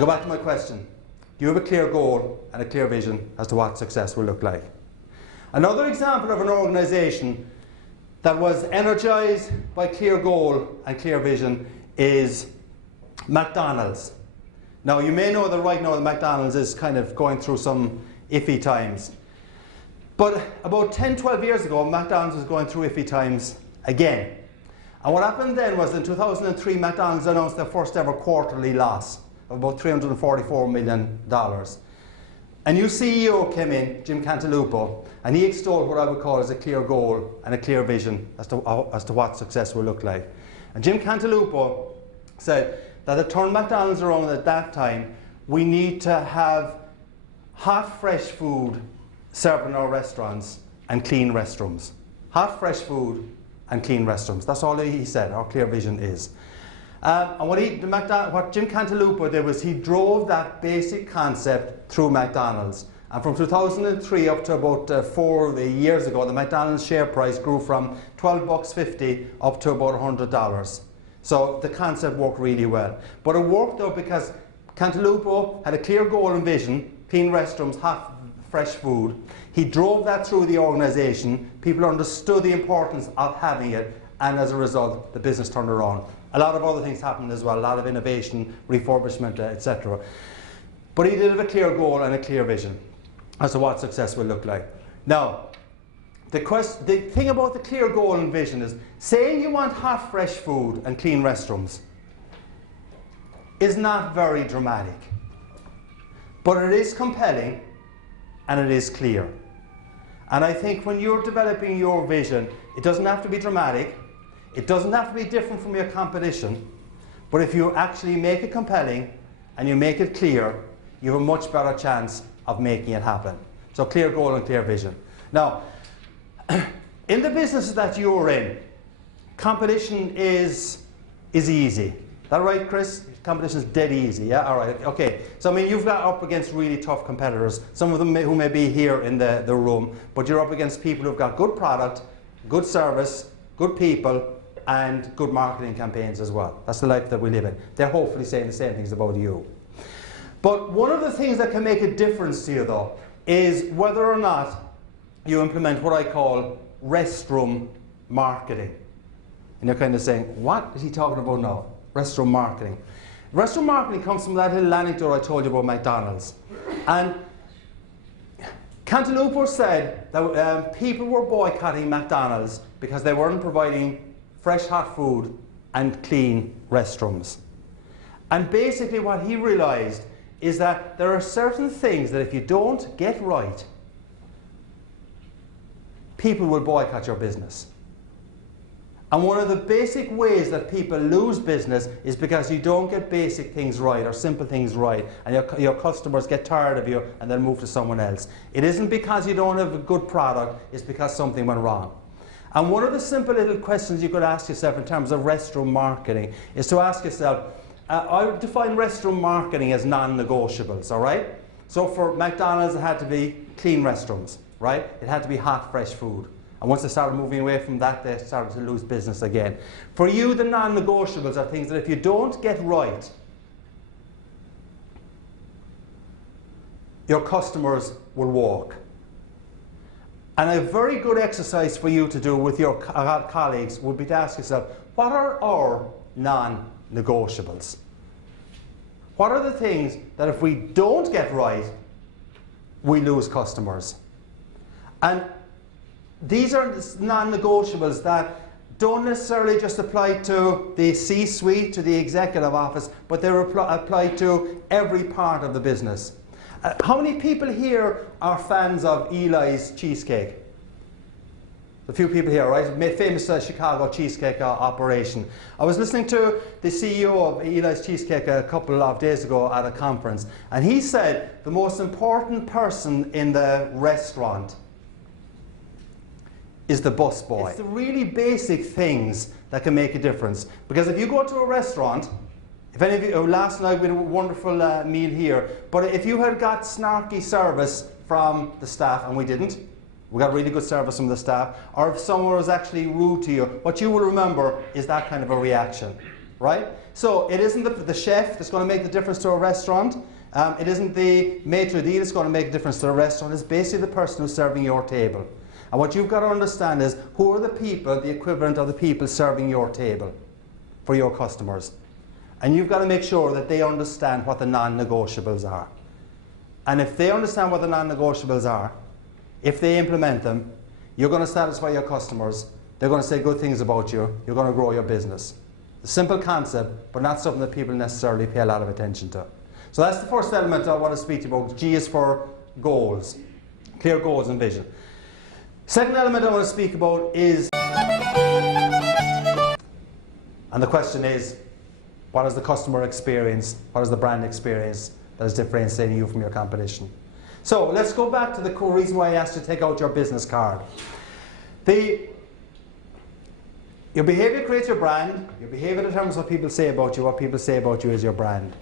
go back to my question. Do you have a clear goal and a clear vision as to what success will look like? Another example of an organisation that was energized by clear goal and clear vision is McDonald's. Now, you may know that right now McDonald's is kind of going through some iffy times. But about 10, 12 years ago, McDonald's was going through iffy times again. And what happened then was in 2003, McDonald's announced their first ever quarterly loss of about $344 million. A new CEO came in, Jim Cantalupo, and he extolled what I would call as a clear goal and a clear vision as to what success will look like. And Jim Cantalupo said that to turn McDonald's around at that time, we need to have hot, fresh food served in our restaurants and clean restrooms. Hot, fresh food and clean restrooms. That's all he said, our clear vision is. And what Jim Cantalupo did was he drove that basic concept through McDonald's. And from 2003 up to about 4 years ago, the McDonald's share price grew from $12.50 up to about $100. So the concept worked really well. But it worked out because Cantalupo had a clear goal and vision, clean restrooms, hot, fresh food. He drove that through the organisation. People understood the importance of having it, and as a result, the business turned around. A lot of other things happened as well, a lot of innovation, refurbishment, etc. But he did have a clear goal and a clear vision as to what success will look like. Now, the thing about the clear goal and vision is saying you want hot, fresh food and clean restrooms is not very dramatic. But it is compelling and it is clear. And I think when you're developing your vision, it doesn't have to be dramatic. It doesn't have to be different from your competition, but if you actually make it compelling and you make it clear, you have a much better chance of making it happen. So clear goal and clear vision. Now, in the businesses that you're in, competition is easy. Is that right, Chris? Competition is dead easy, yeah? All right, okay. So I mean, you've got up against really tough competitors, some of them who may be here in the room, but you're up against people who've got good product, good service, good people, and good marketing campaigns as well. That's the life that we live in. They're hopefully saying the same things about you. But one of the things that can make a difference to you, though, is whether or not you implement what I call restroom marketing. And you're kind of saying, what is he talking about now? Restroom marketing. Restroom marketing comes from that little anecdote I told you about McDonald's. And Cantalupo said that people were boycotting McDonald's because they weren't providing fresh hot food and clean restrooms. And basically what he realized is that there are certain things that if you don't get right, people will boycott your business. And one of the basic ways that people lose business is because you don't get basic things right or simple things right, and your customers get tired of you and they'll move to someone else. It isn't because you don't have a good product, it's because something went wrong. And one of the simple little questions you could ask yourself in terms of restroom marketing is to ask yourself, I would define restroom marketing as non-negotiables, all right? So for McDonald's, it had to be clean restrooms, right? It had to be hot, fresh food. And once they started moving away from that, they started to lose business again. For you, the non-negotiables are things that if you don't get right, your customers will walk. And a very good exercise for you to do with your colleagues would be to ask yourself, what are our non-negotiables? What are the things that if we don't get right, we lose customers? And these are non-negotiables that don't necessarily just apply to the C-suite, to the executive office, but they apply to every part of the business. How many people here are fans of Eli's cheesecake? A few people here, right? Famous Chicago cheesecake operation. I was listening to the CEO of Eli's Cheesecake a couple of days ago at a conference, and he said the most important person in the restaurant is the busboy. It's the really basic things that can make a difference. Because if you go to a restaurant, if any of you, last night we had a wonderful meal here, but if you had got snarky service from the staff, and we didn't, we got really good service from the staff, or if someone was actually rude to you, what you will remember is that kind of a reaction. right? So it isn't the chef that's going to make the difference to a restaurant. It isn't the maitre d' that's going to make a difference to a restaurant. It's basically the person who's serving your table. And what you've got to understand is, who are the people, the equivalent of the people serving your table for your customers? And you've got to make sure that they understand what the non-negotiables are. And if they understand what the non-negotiables are, if they implement them, you're going to satisfy your customers. They're going to say good things about you. You're going to grow your business. A simple concept, but not something that people necessarily pay a lot of attention to. So that's the first element I want to speak to you about. G is for goals, clear goals and vision. Second element I want to speak about is, and the question is, what is the customer experience? What is the brand experience that is differentiating you from your competition? So let's go back to the core reason why I asked you to take out your business card. Your behavior creates your brand. Your behavior determines what people say about you. What people say about you is your brand.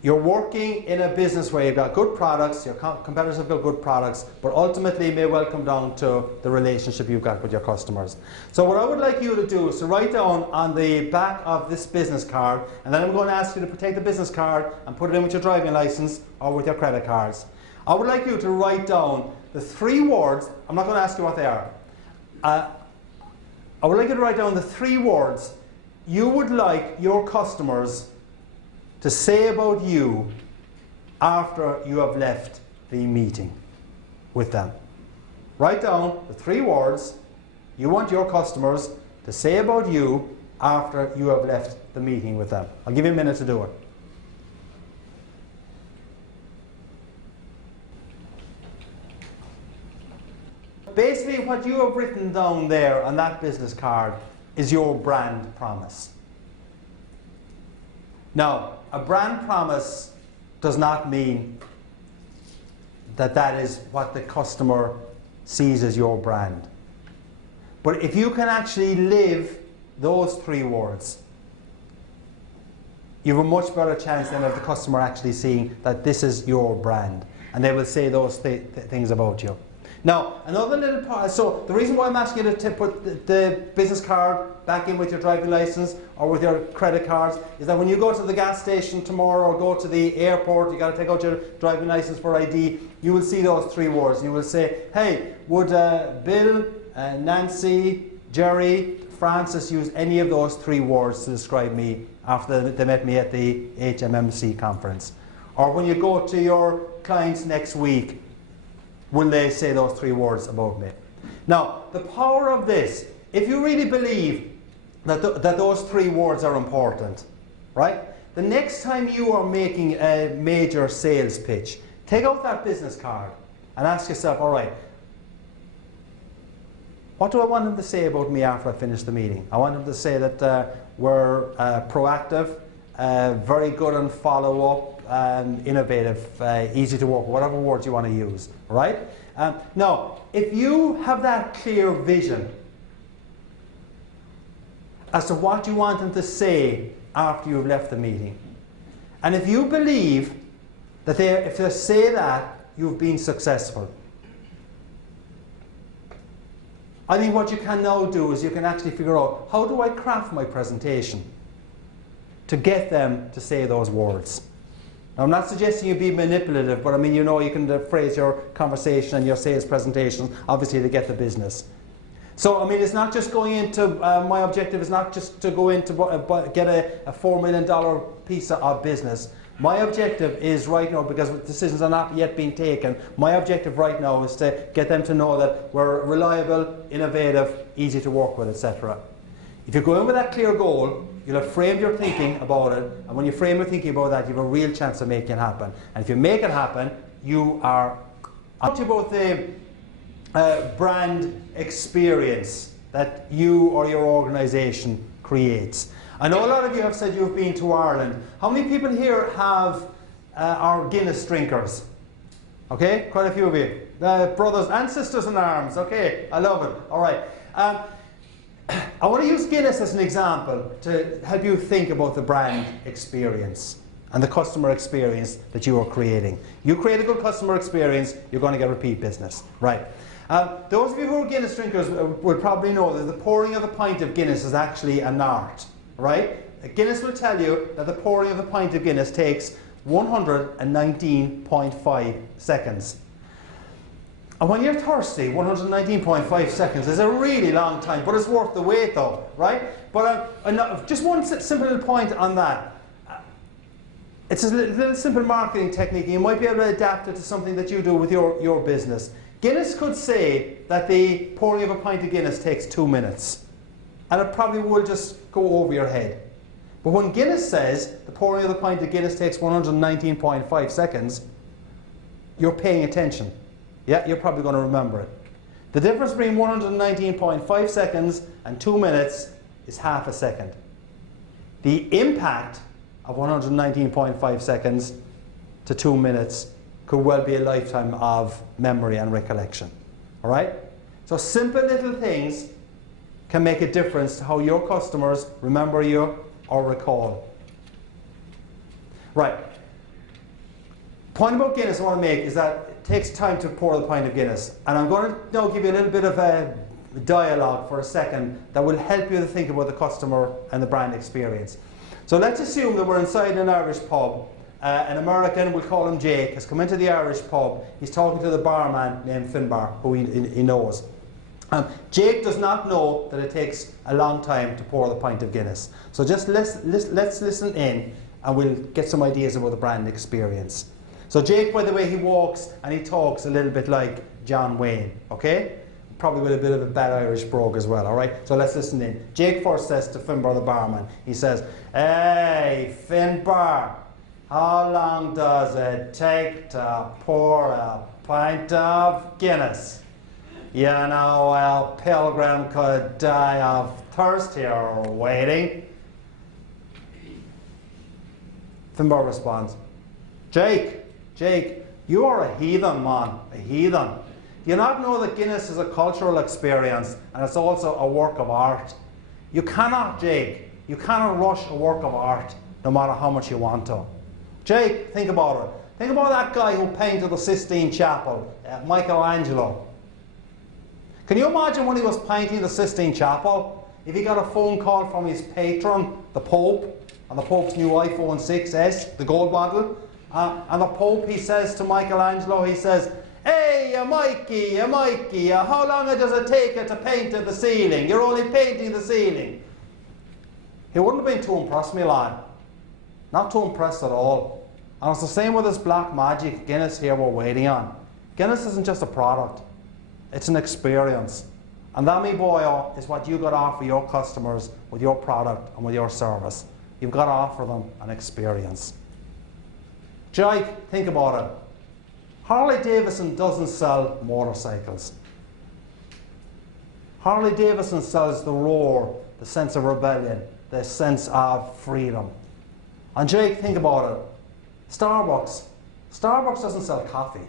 You're working in a business where you've got good products, your competitors have got good products, but ultimately it may well come down to the relationship you've got with your customers. So what I would like you to do is to write down on the back of this business card, and then I'm going to ask you to take the business card and put it in with your driving license or with your credit cards. I would like you to write down the 3 words. I'm not going to ask you what they are. I would like you to write down the 3 words you would like your customers to say about you after you have left the meeting with them. Write down the 3 words you want your customers to say about you after you have left the meeting with them. I'll give you a minute to do it. Basically, what you have written down there on that business card is your brand promise. Now, a brand promise does not mean that that is what the customer sees as your brand. But if you can actually live those 3 words, you have a much better chance than of the customer actually seeing that this is your brand, and they will say those things about you. Now, another little part, so the reason why I'm asking you to put the business card back in with your driving license or with your credit cards is that when you go to the gas station tomorrow or go to the airport, you got to take out your driving license for ID, you will see those 3 words. You will say, hey, would Bill, Nancy, Jerry, Francis use any of those 3 words to describe me after they met me at the HMMC conference? Or when you go to your clients next week, will they say those 3 words about me? Now, the power of this, if you really believe that those 3 words are important, right? The next time you are making a major sales pitch, take out that business card and ask yourself, all right, what do I want them to say about me after I finish the meeting? I want them to say that we're proactive, very good on follow-up, innovative, easy to work with, whatever words you want to use, right? Now, if you have that clear vision as to what you want them to say after you've left the meeting, and if you believe that if they say that, you've been successful, I think what you can now do is you can actually figure out, how do I craft my presentation to get them to say those words? Now, I'm not suggesting you be manipulative, but I mean, you know, you can phrase your conversation and your sales presentations, obviously, to get the business. So, I mean, it's not just going into, my objective is not just to go into get a $4 million piece of business. My objective is right now, because decisions are not yet being taken, my objective right now is to get them to know that we're reliable, innovative, easy to work with, etc. If you go in with that clear goal, you'll have framed your thinking about it, and when you frame your thinking about that, you have a real chance of making it happen. And if you make it happen, you are... I'll talk about the brand experience that you or your organisation creates. I know a lot of you have said you've been to Ireland. How many people here have are Guinness drinkers? Okay, quite a few of you. Brothers and sisters in arms. Okay, I love it. All right. I want to use Guinness as an example to help you think about the brand experience and the customer experience that you are creating. You create a good customer experience, you're going to get repeat business. Right. Those of you who are Guinness drinkers will probably know that the pouring of a pint of Guinness is actually an art. Right? Guinness will tell you that the pouring of a pint of Guinness takes 119.5 seconds. And when you're thirsty, 119.5 seconds is a really long time, but it's worth the wait though, right? But just one simple little point on that. It's a little simple marketing technique. You might be able to adapt it to something that you do with your business. Guinness could say that the pouring of a pint of Guinness takes 2 minutes. And it probably will just go over your head. But when Guinness says the pouring of the pint of Guinness takes 119.5 seconds, you're paying attention. Yeah, you're probably going to remember it. The difference between 119.5 seconds and 2 minutes is half a second. The impact of 119.5 seconds to 2 minutes could well be a lifetime of memory and recollection. All right? So simple little things can make a difference to how your customers remember you or recall. Right. Point about Guinness I want to make is that it takes time to pour the pint of Guinness. And I'm going to now give you a little bit of a dialogue for a second that will help you to think about the customer and the brand experience. So let's assume that we're inside an Irish pub. An American, we'll call him Jake, has come into the Irish pub. He's talking to the barman named Finbar, who he knows. Jake does not know that it takes a long time to pour the pint of Guinness. So just let's listen in and we'll get some ideas about the brand experience. So Jake, by the way, he walks and he talks a little bit like John Wayne, okay? Probably with a bit of a bad Irish brogue as well, all right? So let's listen in. Jake first says to Finbar the barman, he says, "Hey, Finbar, how long does it take to pour a pint of Guinness? You know, a pilgrim could die of thirst here waiting." Finbar responds, Jake, you are a heathen, man, a heathen. Do you not know that Guinness is a cultural experience and it's also a work of art? You cannot, Jake, you cannot rush a work of art no matter how much you want to. Jake, think about it. Think about that guy who painted the Sistine Chapel, Michelangelo. Can you imagine when he was painting the Sistine Chapel, if he got a phone call from his patron, the Pope, on the Pope's new iPhone 6S, the gold model, and the Pope, he says to Michelangelo, he says, "Hey, Mikey, how long does it take you to paint the ceiling? You're only painting the ceiling." He wouldn't have been too impressed, my lad. Not too impressed at all. And it's the same with this black magic Guinness here we're waiting on. Guinness isn't just a product, it's an experience. And that, me boy, is what you've got to offer your customers with your product and with your service. You've got to offer them an experience. Jake, think about it. Harley Davidson doesn't sell motorcycles. Harley Davidson sells the roar, the sense of rebellion, the sense of freedom. And Jake, think about it. Starbucks doesn't sell coffee.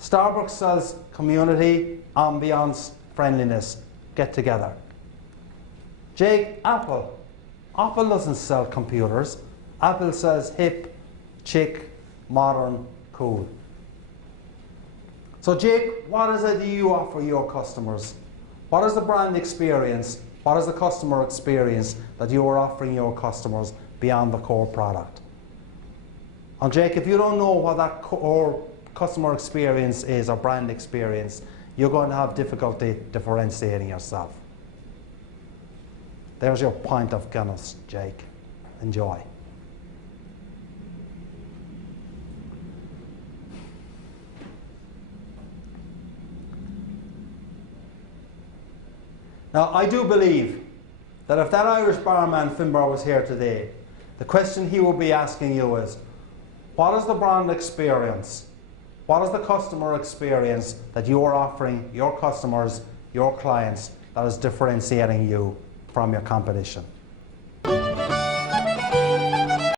Starbucks sells community, ambience, friendliness, get together. Jake, Apple doesn't sell computers. Apple sells hip, chic, modern, cool. So Jake, what is it you offer your customers? What is the brand experience? What is the customer experience that you are offering your customers beyond the core product? And Jake, if you don't know what that core customer experience is or brand experience, you're going to have difficulty differentiating yourself. There's your pint of Guinness, Jake. Enjoy. Now, I do believe that if that Irish barman Finbar was here today, the question he will be asking you is, what is the brand experience? What is the customer experience that you are offering your customers, your clients, that is differentiating you from your competition?